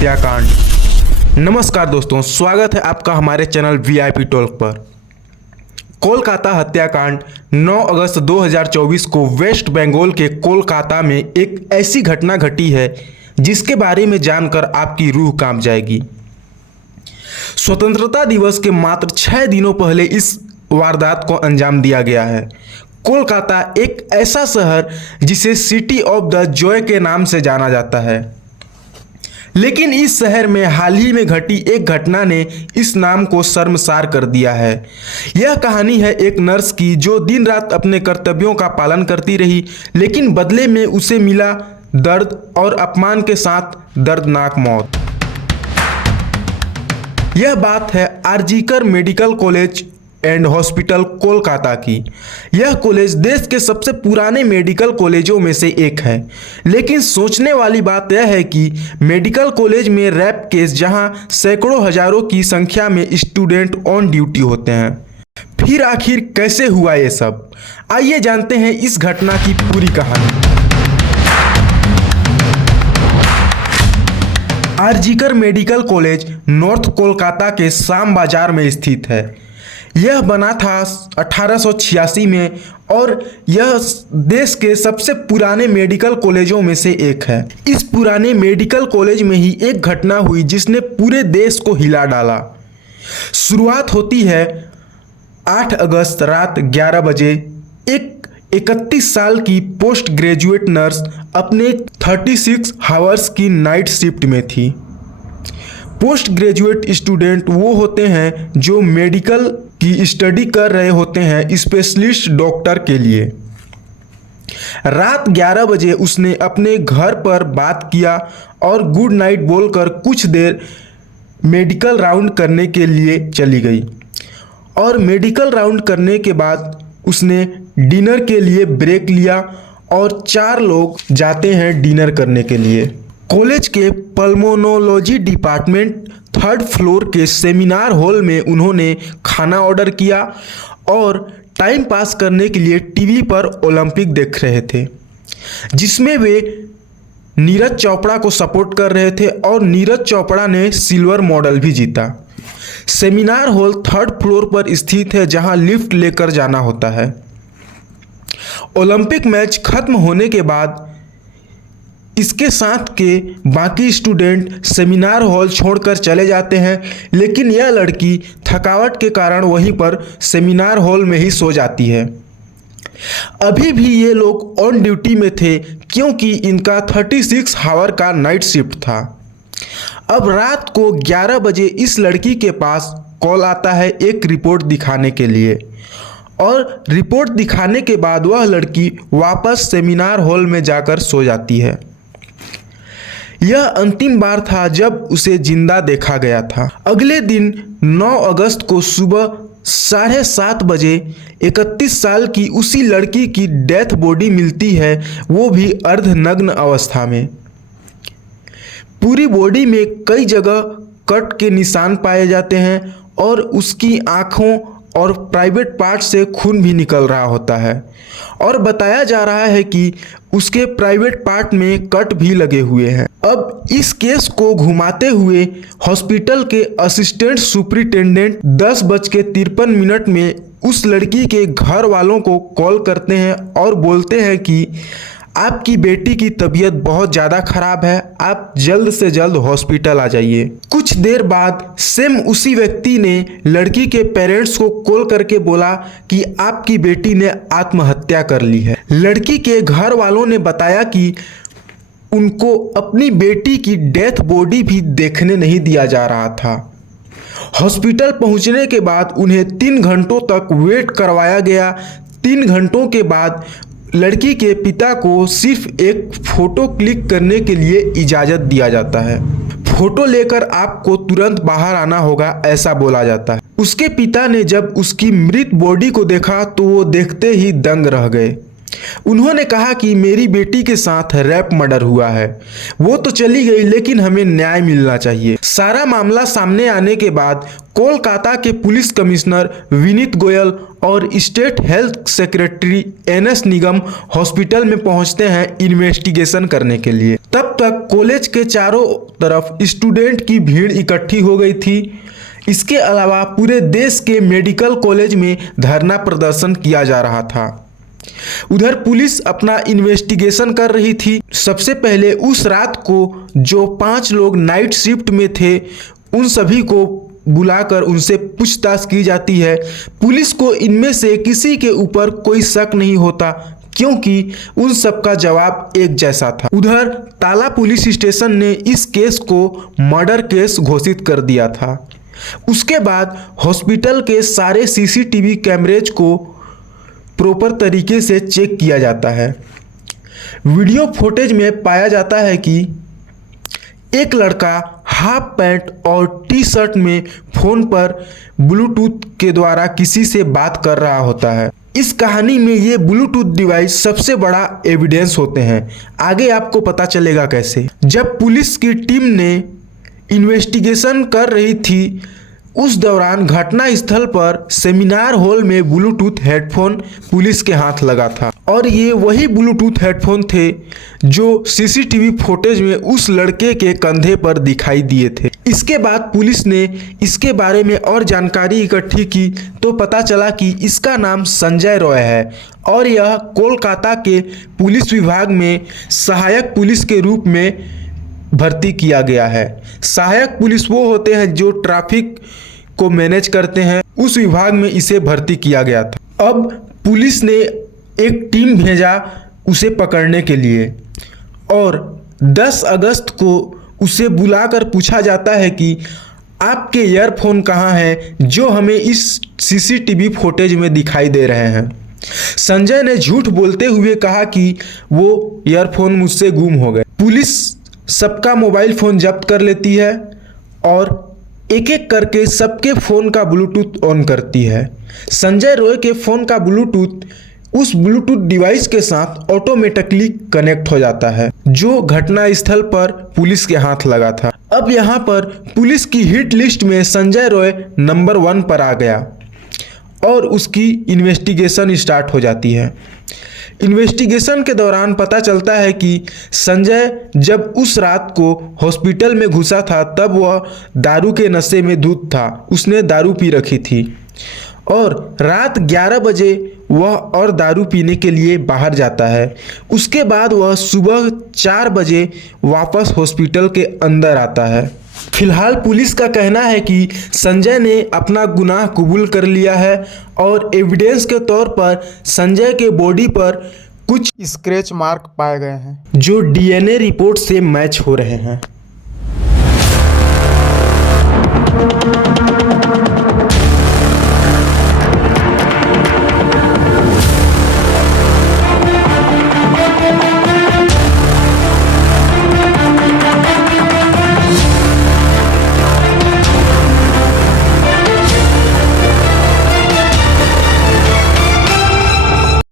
हत्याकांड। नमस्कार दोस्तों, स्वागत है आपका हमारे चैनल वीआईपी टॉक पर। कोलकाता हत्याकांड 9 अगस्त 2024 को वेस्ट बंगाल के कोलकाता में एक ऐसी घटना घटी है जिसके बारे में जानकर आपकी रूह कांप जाएगी। स्वतंत्रता दिवस के मात्र 6 दिनों पहले इस वारदात को अंजाम दिया गया है। कोलकाता एक ऐसा शहर जिसे सिटी ऑफ द जॉय के नाम से जाना जाता है, लेकिन इस शहर में हाल ही में घटी एक घटना ने इस नाम को शर्मसार कर दिया है। यह कहानी है एक नर्स की जो दिन रात अपने कर्तव्यों का पालन करती रही, लेकिन बदले में उसे मिला दर्द और अपमान के साथ दर्दनाक मौत। यह बात है RG Kar medical college and hospital Kolkata की। यह कॉलेज देश के सबसे पुराने मेडिकल कॉलेजों में से एक है, लेकिन सोचने वाली बात यह है कि मेडिकल कॉलेज में रेप केस जहां सैकड़ों हजारों की संख्या में स्टूडेंट ऑन ड्यूटी होते हैं, फिर आखिर कैसे हुआ ये सब? आइए जानते हैं इस घटना की पूरी कहानी। RG Kar medical college north Kolkata के शाम बाजार में स्थित है। यह बना था 1886 में और यह देश के सबसे पुराने मेडिकल कॉलेजों में से एक है। इस पुराने मेडिकल कॉलेज में ही एक घटना हुई जिसने पूरे देश को हिला डाला। शुरुआत होती है 8 अगस्त रात 11 बजे। एक 31 साल की पोस्ट ग्रेजुएट नर्स अपने 36 आवर्स की नाइट शिफ्ट में थी। पोस्ट ग्रेजुएट स्टूडेंट वो होते हैं जो मेडिकल की स्टडी कर रहे होते हैं स्पेशलिस्ट डॉक्टर के लिए। रात 11 बजे उसने अपने घर पर बात किया और गुड नाइट बोलकर कुछ देर मेडिकल राउंड करने के लिए चली गई। और मेडिकल राउंड करने के बाद उसने डिनर के लिए ब्रेक लिया और 4 लोग जाते हैं डिनर करने के लिए। कॉलेज के पल्मोनोलॉजी डिपार्टमेंट 3rd फ्लोर के सेमिनार हॉल में उन्होंने खाना ऑर्डर किया और टाइम पास करने के लिए टीवी पर ओलंपिक देख रहे थे, जिसमें वे नीरज चोपड़ा को सपोर्ट कर रहे थे और नीरज चोपड़ा ने सिल्वर मेडल भी जीता। सेमिनार हॉल 3rd फ्लोर पर स्थित है जहां लिफ्ट लेकर जाना होता है। ओलंपिक मैच खत्म होने के बाद इसके साथ के बाकी स्टूडेंट सेमिनार हॉल छोड़कर चले जाते हैं, लेकिन यह लड़की थकावट के कारण वहीं पर सेमिनार हॉल में ही सो जाती है। अभी भी ये लोग ऑन ड्यूटी में थे क्योंकि इनका 36 आवर का नाइट शिफ्ट था। अब रात को 11 बजे इस लड़की के पास कॉल आता है एक रिपोर्ट दिखाने के लिए, और रिपोर्ट दिखाने के बाद वह लड़की वापस सेमिनार हॉल में जाकर सो जाती है। यह अंतिम बार था जब उसे जिंदा देखा गया था। अगले दिन 9 अगस्त को सुबह 7:30 बजे 31 साल की उसी लड़की की डेथ बॉडी मिलती है, वो भी अर्धनग्न अवस्था में। पूरी बॉडी में कई जगह कट के निशान पाए जाते हैं और उसकी आँखों और प्राइवेट पार्ट से खून भी निकल रहा होता है, और बताया जा रहा है कि उसके प्राइवेट पार्ट में कट भी लगे हुए हैं। अब इस केस को घुमाते हुए हॉस्पिटल के असिस्टेंट सुपरिटेंडेंट 10:53 में उस लड़की के घर वालों को कॉल करते हैं और बोलते हैं कि आपकी बेटी की तबीयत बहुत ज़्यादा खराब है, आप जल्द से जल्द हॉस्पिटल आ जाइए। कुछ देर बाद सेम उसी व्यक्ति ने लड़की के पेरेंट्स को कॉल करके बोला कि आपकी बेटी ने आत्महत्या कर ली है। लड़की के घर वालों ने बताया कि उनको अपनी बेटी की डेथ बॉडी भी देखने नहीं दिया जा रहा था। हॉस्पिटल पहुंचने के बाद उन्हें 3 घंटों तक वेट करवाया गया। 3 घंटों के बाद लड़की के पिता को सिर्फ एक फ़ोटो क्लिक करने के लिए इजाज़त दिया जाता है। फ़ोटो लेकर आपको तुरंत बाहर आना होगा, ऐसा बोला जाता है। उसके पिता ने जब उसकी मृत बॉडी को देखा तो वो देखते ही दंग रह गए। उन्होंने कहा कि मेरी बेटी के साथ रैप मर्डर हुआ है, वो तो चली गई लेकिन हमें न्याय मिलना चाहिए। सारा मामला सामने आने के बाद कोलकाता के पुलिस कमिश्नर विनीत गोयल और स्टेट हेल्थ सेक्रेटरी NS निगम हॉस्पिटल में पहुंचते हैं इन्वेस्टिगेशन करने के लिए। तब तक कॉलेज के चारों तरफ स्टूडेंट की भीड़ इकट्ठी हो गई थी। इसके अलावा पूरे देश के मेडिकल कॉलेज में धरना प्रदर्शन किया जा रहा था। उधर पुलिस अपना इन्वेस्टिगेशन कर रही थी। सबसे पहले उस रात को जो 5 लोग नाइट शिफ्ट में थे उन सभी को बुलाकर उनसे पूछताछ की जाती है। पुलिस को इनमें से किसी के ऊपर कोई शक नहीं होता क्योंकि उन सब का जवाब एक जैसा था। उधर ताला पुलिस स्टेशन ने इस केस को मर्डर केस घोषित कर दिया था। उसके बाद हॉस्पिटल के सारे CCTV कैमरेज को प्रॉपर तरीके से चेक किया जाता है। वीडियो फुटेज में पाया जाता है कि एक लड़का हाफ पैंट और T-शर्ट में फ़ोन पर ब्लूटूथ के द्वारा किसी से बात कर रहा होता है। इस कहानी में ये ब्लूटूथ डिवाइस सबसे बड़ा एविडेंस होते हैं। आगे आपको पता चलेगा कैसे। जब पुलिस की टीम ने इन्वेस्टिगेशन कर रही थी उस दौरान घटना स्थल पर सेमिनार हॉल में ब्लूटूथ हेडफोन पुलिस के हाथ लगा था और ये वही ब्लूटूथ हेडफोन थे जो CCTV फुटेज में उस लड़के के कंधे पर दिखाई दिए थे। इसके बाद पुलिस ने इसके बारे में और जानकारी इकट्ठी की तो पता चला कि इसका नाम संजय रॉय है और यह कोलकाता के पुलिस विभाग में सहायक पुलिस के रूप में भर्ती किया गया है। सहायक पुलिस वो होते हैं जो ट्रैफिक को मैनेज करते हैं, उस विभाग में इसे भर्ती किया गया था। अब पुलिस ने एक टीम भेजा उसे पकड़ने के लिए और 10 अगस्त को उसे बुलाकर पूछा जाता है कि आपके ईयरफोन कहाँ हैं जो हमें इस CCTV फुटेज में दिखाई दे रहे हैं। संजय ने झूठ बोलते हुए कहा कि वो ईयरफोन मुझसे गुम हो गए। पुलिस सबका मोबाइल फ़ोन जब्त कर लेती है और एक एक करके सबके फ़ोन का ब्लूटूथ ऑन करती है। संजय रॉय के फ़ोन का ब्लूटूथ उस ब्लूटूथ डिवाइस के साथ ऑटोमेटिकली कनेक्ट हो जाता है जो घटना स्थल पर पुलिस के हाथ लगा था। अब यहाँ पर पुलिस की हिट लिस्ट में संजय रॉय नंबर 1 पर आ गया और उसकी इन्वेस्टिगेशन स्टार्ट हो जाती है। इन्वेस्टिगेशन के दौरान पता चलता है कि संजय जब उस रात को हॉस्पिटल में घुसा था तब वह दारू के नशे में धुत था। उसने दारू पी रखी थी और रात 11 बजे वह और दारू पीने के लिए बाहर जाता है। उसके बाद वह सुबह 4 बजे वापस हॉस्पिटल के अंदर आता है। फिलहाल पुलिस का कहना है कि संजय ने अपना गुनाह कबूल कर लिया है और एविडेंस के तौर पर संजय के बॉडी पर कुछ स्क्रैच मार्क पाए गए हैं जो DNA रिपोर्ट से मैच हो रहे हैं।